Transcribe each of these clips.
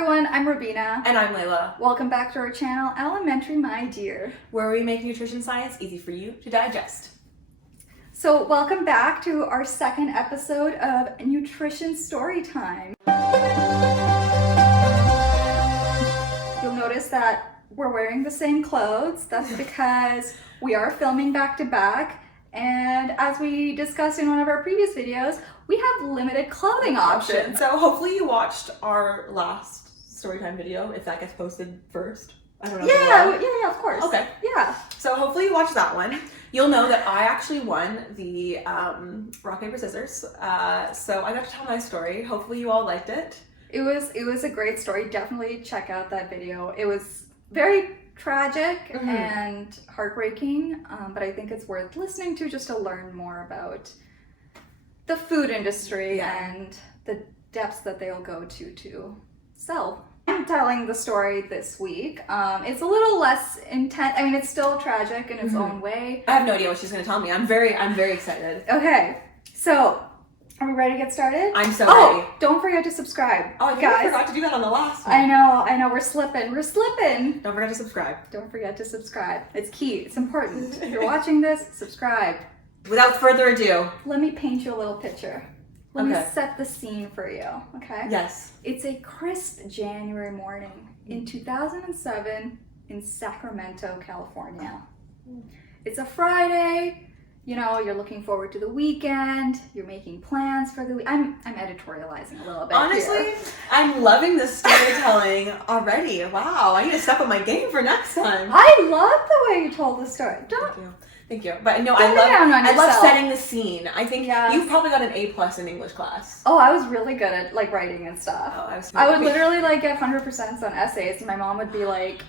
everyone, I'm Rabina. And I'm Layla. Welcome back to our channel, Elementary My Dear, where we make nutrition science easy for you to digest. So welcome back to our second episode of Nutrition Storytime. You'll notice that we're wearing the same clothes. That's because we are filming back to back. And as we discussed in one of our previous videos, we have limited clothing options. So hopefully you watched our last storytime video, if that gets posted first. I don't know. Yeah, of course. Okay. Yeah. So hopefully you watched that one. You'll know that I actually won the rock, paper, scissors. So I got to tell my story. Hopefully you all liked it. It was a great story. Definitely check out that video. It was very tragic and heartbreaking, but I think it's worth listening to just to learn more about the food industry and the depths that they'll go to sell. I'm telling the story this week. It's a little less intense. I mean, it's still tragic in its own way. I have no idea what she's going to tell me. I'm very excited. Okay, so are we ready to get started? I'm so ready. Don't forget to subscribe. Oh, I forgot to do that on the last one. I know, we're slipping. Don't forget to subscribe. Don't forget to subscribe. It's key, it's important. If you're watching this, subscribe. Without further ado. Let me paint you a little picture. Let me set the scene for you, okay? Yes. It's a crisp January morning in 2007 in Sacramento, California. It's a Friday. You know, you're looking forward to the weekend. You're making plans for the week. I'm editorializing a little bit. Honestly, here. I'm loving this storytelling already. Wow, I need to step up my game for next time. I love the way you told the story. Thank you. But no, I love setting the scene. I think you probably got an A+ in English class. Oh, I was really good at like writing and stuff. Oh, I would literally like get 100% on essays, and my mom would be like,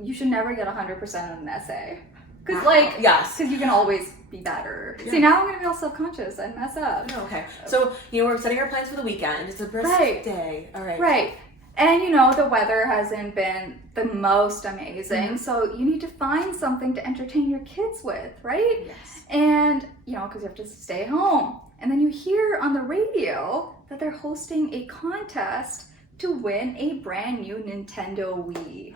"You should never get 100% on an essay." Because because you can always be better. Yeah. See, now I'm gonna be all self-conscious and mess up. Oh, okay. So we're setting our plans for the weekend. It's a brisk day. All right. Right. And the weather hasn't been the most amazing, so you need to find something to entertain your kids with, right? Yes. And because you have to stay home. And then you hear on the radio that they're hosting a contest to win a brand new Nintendo Wii.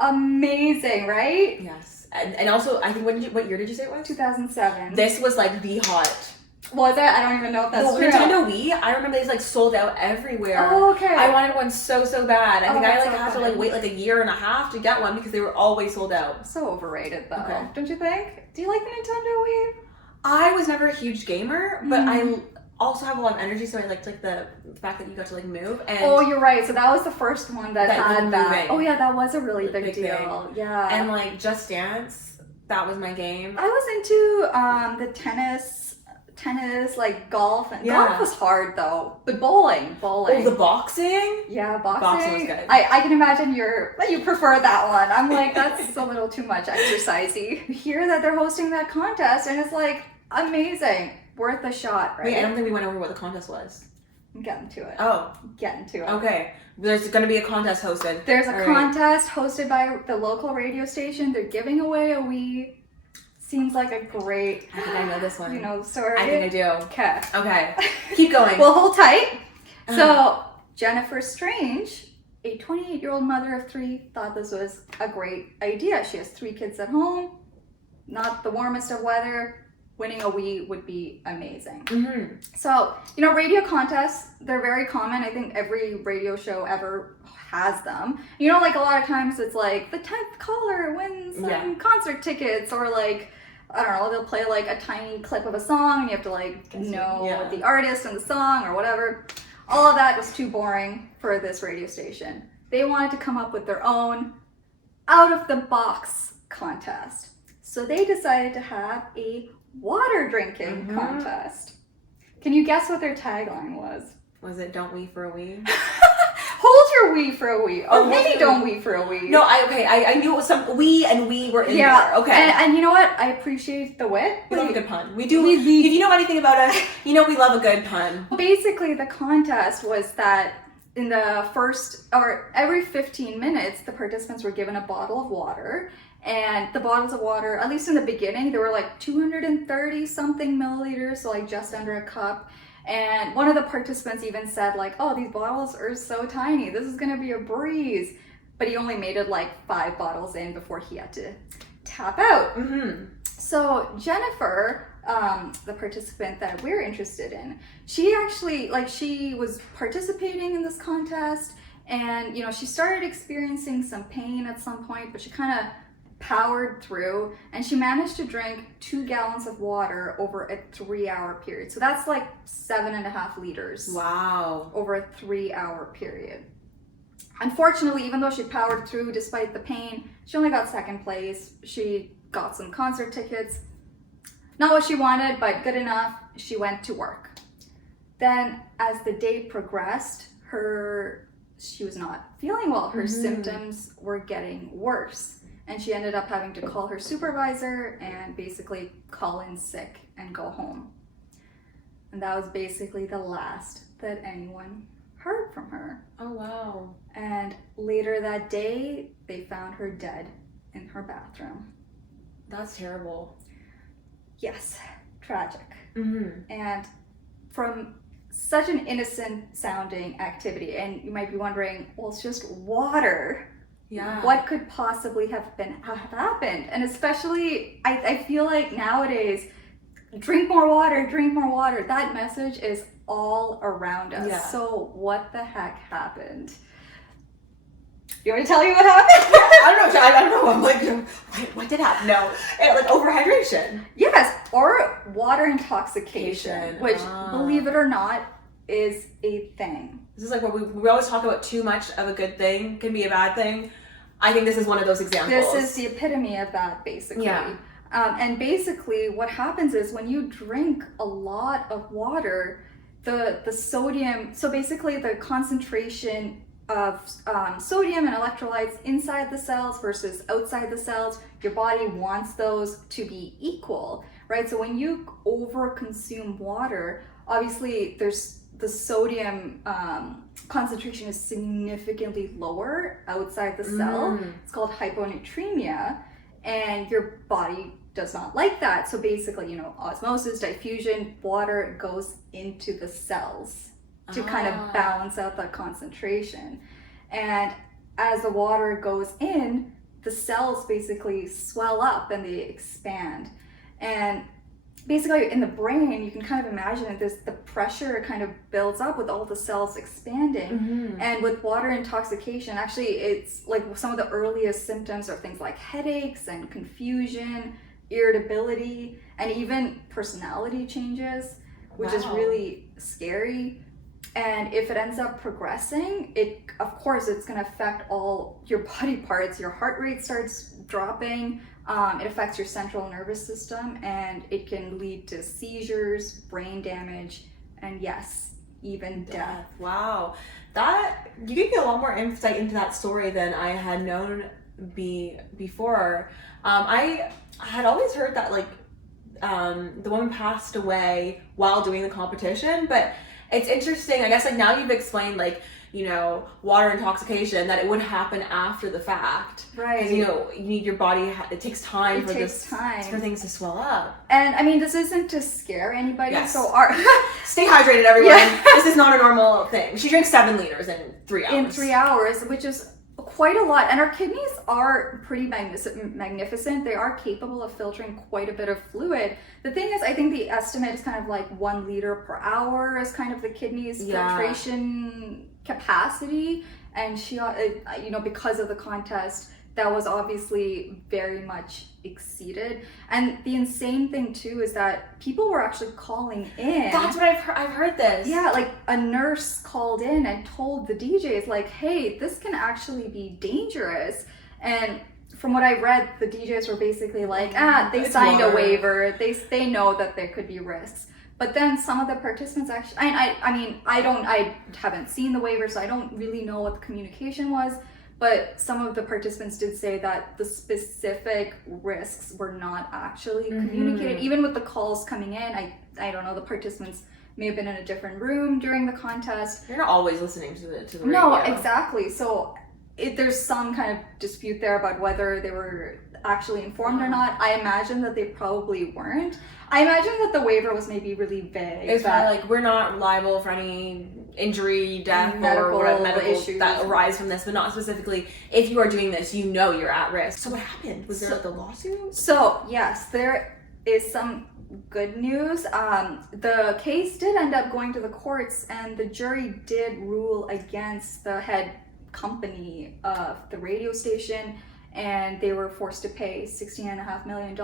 Amazing, right? Yes. And also, I think what year did you say it was? 2007. This was like the hot. Was it? I don't even know if that's true. Nintendo Wii, I remember they sold out everywhere. Oh, okay. I wanted one so bad. I think I had to wait a year and a half to get one because they were always sold out. So overrated though. Okay. Don't you think? Do you like the Nintendo Wii? I was never a huge gamer, but I also have a lot of energy, so I liked the fact that you got to move. And you're right. So that was the first one that had that. Moving. Oh yeah, that was a really big deal. Thing. Yeah. And Just Dance, that was my game. I was into the tennis, golf. And golf was hard though. But bowling. Oh, the boxing? Yeah, boxing. Boxing was good. I can imagine you prefer that one. I'm like, that's a little too much exercisey. You hear that they're hosting that contest, and it's amazing. Worth a shot, right? Wait, I don't think we went over what the contest was. I'm getting to it. Oh. Getting to it. Okay. There's going to be a contest hosted. There's a contest hosted by the local radio station. They're giving away a Wii. Seems like a great... I think I know this one. Story. I think I do. Okay. Keep going. Well, hold tight. So, Jennifer Strange, a 28-year-old mother of 3, thought this was a great idea. She has 3 kids at home. Not the warmest of weather. Winning a Wii would be amazing. So, radio contests, they're very common. I think every radio show ever has them. A lot of times it's the 10th caller wins some concert tickets, or I don't know, they'll play a tiny clip of a song and you have to know the artist and the song or whatever. All of that was too boring for this radio station. They wanted to come up with their own out-of-the-box contest. So they decided to have a water drinking contest. Can you guess what their tagline was? Was it "Don't Wee for a Wee"? Hold your Wii for a Wii, or maybe don't Wii for a Wii. No, I knew it was some Wii and we were in there. Okay, and you know what? I appreciate the wit. We love a good pun. We do. If you know anything about us, we love a good pun. Basically, the contest was that in the every 15 minutes, the participants were given a bottle of water. And the bottles of water, at least in the beginning, they were 230 something milliliters, so just under a cup. And one of the participants even said like, oh, these bottles are so tiny. This is gonna be a breeze. But he only made it like 5 bottles in before he had to tap out. So Jennifer, the participant that we're interested in, she actually, like, she was participating in this contest, and, you know, she started experiencing some pain at some point, but she kind of powered through, and she managed to drink 2 gallons of water over a 3-hour period. So that's like 7.5 liters. Wow. Over a 3-hour period. Unfortunately, even though she powered through despite the pain, she only got 2nd place. She got some concert tickets. Not what she wanted, but good enough. She went to work. Then as the day progressed, she was not feeling well. Her symptoms were getting worse. And she ended up having to call her supervisor and basically call in sick and go home. And that was basically the last that anyone heard from her. Oh, wow. And later that day, they found her dead in her bathroom. That's terrible. Yes, tragic. And from such an innocent sounding activity, and you might be wondering, well, it's just water. Yeah. What could possibly have happened? And especially, I feel like nowadays, drink more water, drink more water. That message is all around us. Yeah. So what the heck happened? You want me to tell you what happened? I don't know. I'm like, what did happen? No, like overhydration. Yes, or water intoxication, which, believe it or not, is a thing. This is like what we always talk about. Too much of a good thing can be a bad thing. I think this is one of those examples. This is the epitome of that, basically. Yeah. And basically, what happens is when you drink a lot of water, the sodium, so basically the concentration of sodium and electrolytes inside the cells versus outside the cells, your body wants those to be equal, right? So when you overconsume water, obviously the sodium concentration is significantly lower outside the cell. It's called hyponatremia, and your body does not like that. So basically, you know, osmosis, diffusion, water goes into the cells to kind of balance out that concentration. And as the water goes in, the cells basically swell up and they expand. And basically in the brain, you can kind of imagine that the pressure kind of builds up with all the cells expanding. And with water intoxication, actually it's like some of the earliest symptoms are things like headaches and confusion, irritability, and even personality changes, which is really scary. And if it ends up progressing, of course it's going to affect all your body parts. Your heart rate starts dropping. It affects your central nervous system, and it can lead to seizures, brain damage, and yes, even death. Wow. That, you gave me a lot more insight into that story than I had known before. I had always heard that like the woman passed away while doing the competition, but it's interesting, I guess, like now you've explained like, you know, water intoxication, that it would happen after the fact. Right. You know, you need your body, it takes time for things to swell up. And I mean, this isn't to scare anybody. Yes. So stay hydrated, everyone. Yeah. This is not a normal thing. She drinks 7 liters in 3 hours. In 3 hours, which is quite a lot. And our kidneys are pretty magnificent. They are capable of filtering quite a bit of fluid. The thing is, I think the estimate is kind of like 1 liter per hour is kind of the kidney's filtration capacity. And she, you know, because of the contest, that was obviously very much exceeded. And the insane thing too is that people were actually calling in. That's what I've heard this. Yeah, like a nurse called in and told the DJs like, hey, this can actually be dangerous. And from what I read, the DJs were basically like, they signed a waiver. They know that there could be risks. But then some of the participants actually, I haven't seen the waiver, so I don't really know what the communication was. But some of the participants did say that the specific risks were not actually communicated. Even with the calls coming in, I don't know, the participants may have been in a different room during the contest. You're not always listening to the radio. No, exactly. So there's some kind of dispute there about whether they were actually informed or not. I imagine that they probably weren't. I imagine that the waiver was maybe really vague. It's kind of like, we're not liable for any injury, death, medical or medical issues that arise from this, but not specifically, if you are doing this, you know you're at risk. So what happened? Was there like a lawsuit? So yes, there is some good news. The case did end up going to the courts, and the jury did rule against the head company of the radio station, and they were forced to pay $16.5 million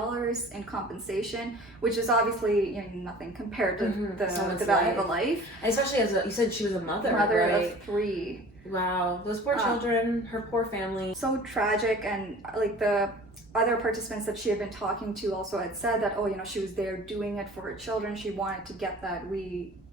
in compensation, which is obviously nothing compared to the value of a life. And especially as you said, she was a mother of 3. Wow, those poor children, her poor family. So tragic. And like the other participants that she had been talking to also had said that, she was there doing it for her children. She wanted to get that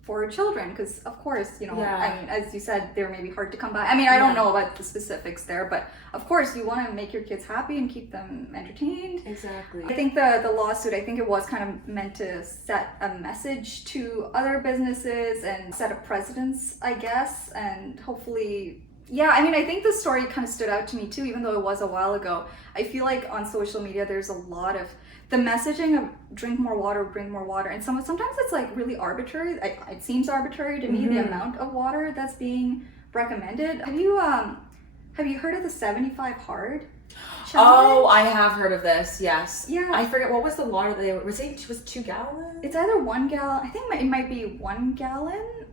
for her children, because of course, I mean, as you said, they're maybe hard to come by. I mean, I don't know about the specifics there, but of course you want to make your kids happy and keep them entertained. Exactly. I think the lawsuit, I think it was kind of meant to set a message to other businesses and set a precedence, I guess, and hopefully, I mean, I think the story kind of stood out to me too, even though it was a while ago. I feel like on social media there's a lot of the messaging of drink more water, and sometimes it's like really arbitrary. It seems arbitrary to me, the amount of water that's being recommended. Have you heard of the 75 hard challenge? Oh, I have heard of this. Yes. Yeah. I forget what was the water that they were saying. It was 2 gallons. It's either 1 gallon. I think it might be 1 gallon,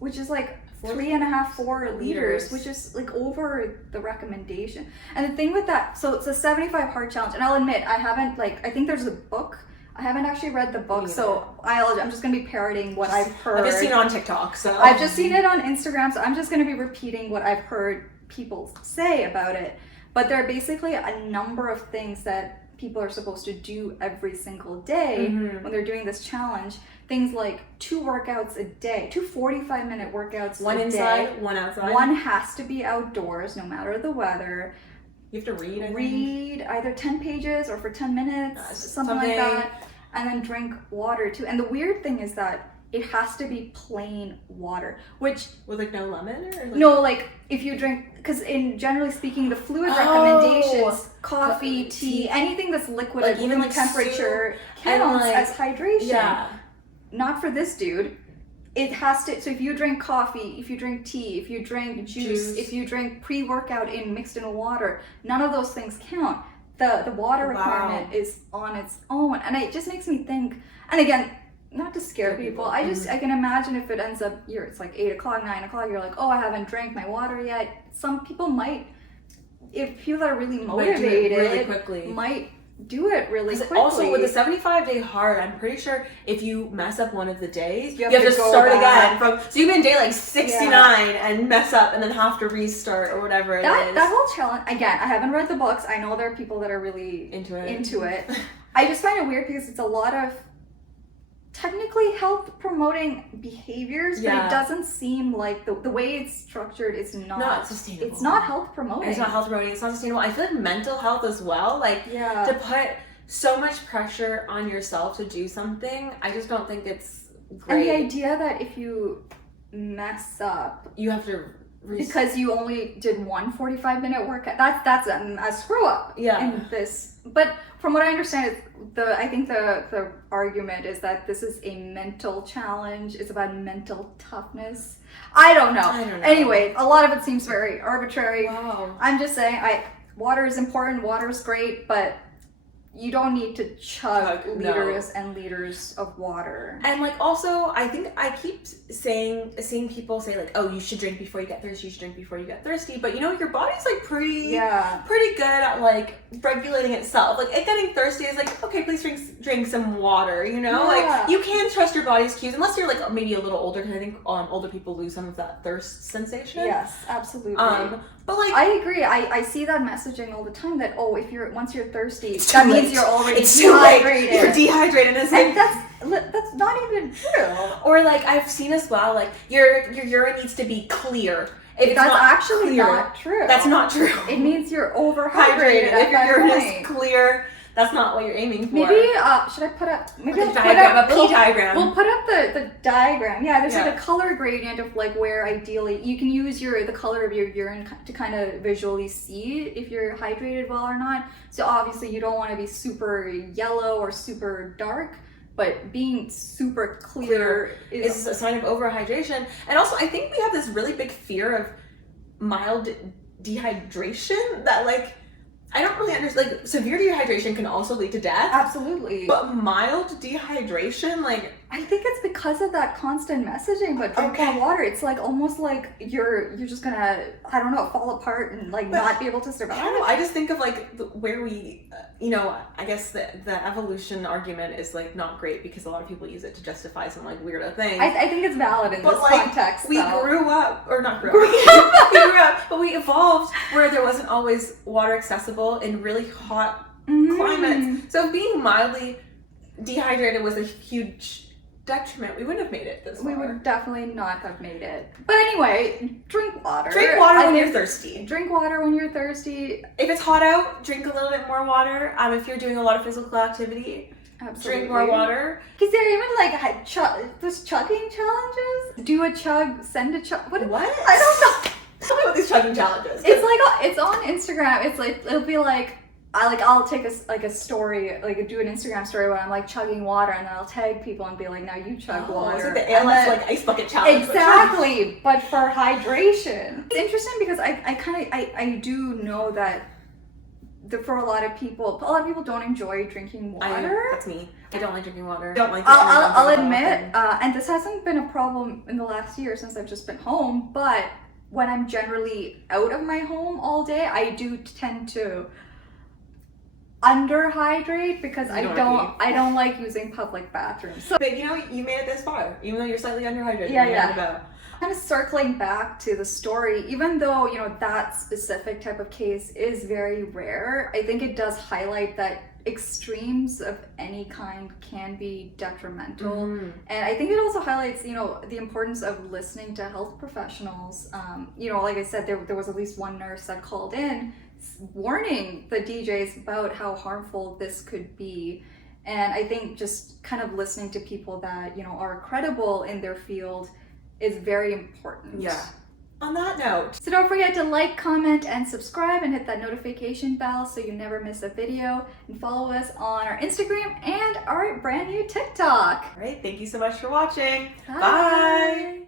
which is like 4 liters, which is like over the recommendation. And the thing with that, so it's a 75 hard challenge, and I'll admit I haven't I think there's a book. I haven't actually read the book, so I'm just gonna be parroting what I've heard. I've just seen it on TikTok, so I've just seen it on Instagram, so I'm just gonna be repeating what I've heard people say about it. But there are basically a number of things that people are supposed to do every single day when they're doing this challenge. Things like 2 workouts a day, 2 45-minute workouts a day. 1 inside, 1 outside. 1 has to be outdoors, no matter the weather. You have to read, Read either 10 pages or for 10 minutes, something like that. And then drink water too. And the weird thing is that it has to be plain water, which... With like no lemon? Or like... No, like if you drink, because generally speaking, the fluid recommendations, coffee, tea, anything that's liquid at room temperature counts as hydration. Yeah. Not for this dude. It has to, so if you drink coffee, if you drink tea, if you drink juice, if you drink pre-workout mixed in water, none of those things count. The water requirement is on its own. And it just makes me think, and again, not to scare people, I can imagine if it ends up, it's like 8 o'clock, 9 o'clock, you're like, oh, I haven't drank my water yet. Some people might, if people that are really motivated, really quickly, might do it really quickly. Also, with the 75-day hard, I'm pretty sure if you mess up one of the days, you have to start again. So you've been day like 69 and mess up and then have to restart or whatever it is. That whole challenge, again, I haven't read the books. I know there are people that are really into it. I just find it weird because it's a lot of technically health promoting behaviors, but it doesn't seem like the way it's structured is not sustainable. It's not health promoting. It's not health promoting. It's not sustainable. I feel like mental health as well. To put so much pressure on yourself to do something, I just don't think it's great. And the idea that if you mess up, you have to because you only did 1 45-minute workout. That's a screw up. In this, but from what I understand, I think the argument is that this is a mental challenge. It's about mental toughness. I don't know. Anyway, a lot of it seems very arbitrary. Wow. I'm just saying, water is important. Water is great, but you don't need to chug liters and liters of water. And also, I think I keep seeing people say oh, you should drink before you get thirsty, you should drink before you get thirsty. But your body's pretty good at regulating itself. It getting thirsty is okay, please drink some water, you can trust your body's cues, unless you're maybe a little older, because I think older people lose some of that thirst sensation. Yes, absolutely. But I agree. I see that messaging all the time that once you're thirsty, that means you're already dehydrated. You're dehydrated, and that's not even true. Or I've seen as well, your urine needs to be clear. If that's actually not true. That's not true. It means you're overhydrated. If your urine is clear, that's not what you're aiming for. Maybe should I put up maybe a I'll diagram, put up, a P diagram. We'll put up the diagram. Yeah, there's Yeah. like a color gradient of like where ideally you can use the color of your urine to kind of visually see if you're hydrated well or not. So obviously you don't want to be super yellow or super dark, but being super clear is a sign of overhydration. And also, I think we have this really big fear of mild dehydration that, like, I don't really understand. Like, severe dehydration can also lead to death. Absolutely. But mild dehydration, like, I think it's because of that constant messaging, but drink more water. It's like almost like you're just gonna, I don't know, fall apart and like not be able to survive. I don't know. I just think of like where we, I guess the evolution argument is like not great because a lot of people use it to justify some like weirdo thing. I think it's valid in this context. We grew up, or not grew up. We grew up, but we evolved where there wasn't always water accessible in really hot climates. So being mildly dehydrated was a huge detriment. We wouldn't have made it this far. We would definitely not have made it. But anyway, drink water. Drink water when you're thirsty. Drink water when you're thirsty. If it's hot out, drink a little bit more water. If you're doing a lot of physical activity, drink more water. Because they're even like those chugging challenges. Do a chug, send a chug. What? I don't know. Tell me about these chugging challenges. It's like it's on Instagram. It's like it'll be like I'll take a story, like do an Instagram story where I'm like chugging water, and then I'll tag people and be like, now you chug water. It's like the ALS like ice bucket challenge. Exactly, but for hydration. It's interesting because I do know that for a lot of people don't enjoy drinking water. That's me. I don't like drinking water. I'll admit, and this hasn't been a problem in the last year since I've just been home, but when I'm generally out of my home all day, I do tend to underhydrate because I don't like using public bathrooms. So, but you made it this far, even though you're slightly underhydrated. Yeah. Kind of circling back to the story, even though that specific type of case is very rare, I think it does highlight that extremes of any kind can be detrimental. And I think it also highlights the importance of listening to health professionals. Like I said, there was at least one nurse that called in warning the DJs about how harmful this could be. And I think just kind of listening to people that are credible in their field is very important. Yeah. On that note, so don't forget to like, comment, and subscribe, and hit that notification bell so you never miss a video, and follow us on our Instagram and our brand new TikTok. All right, thank you so much for watching. Bye.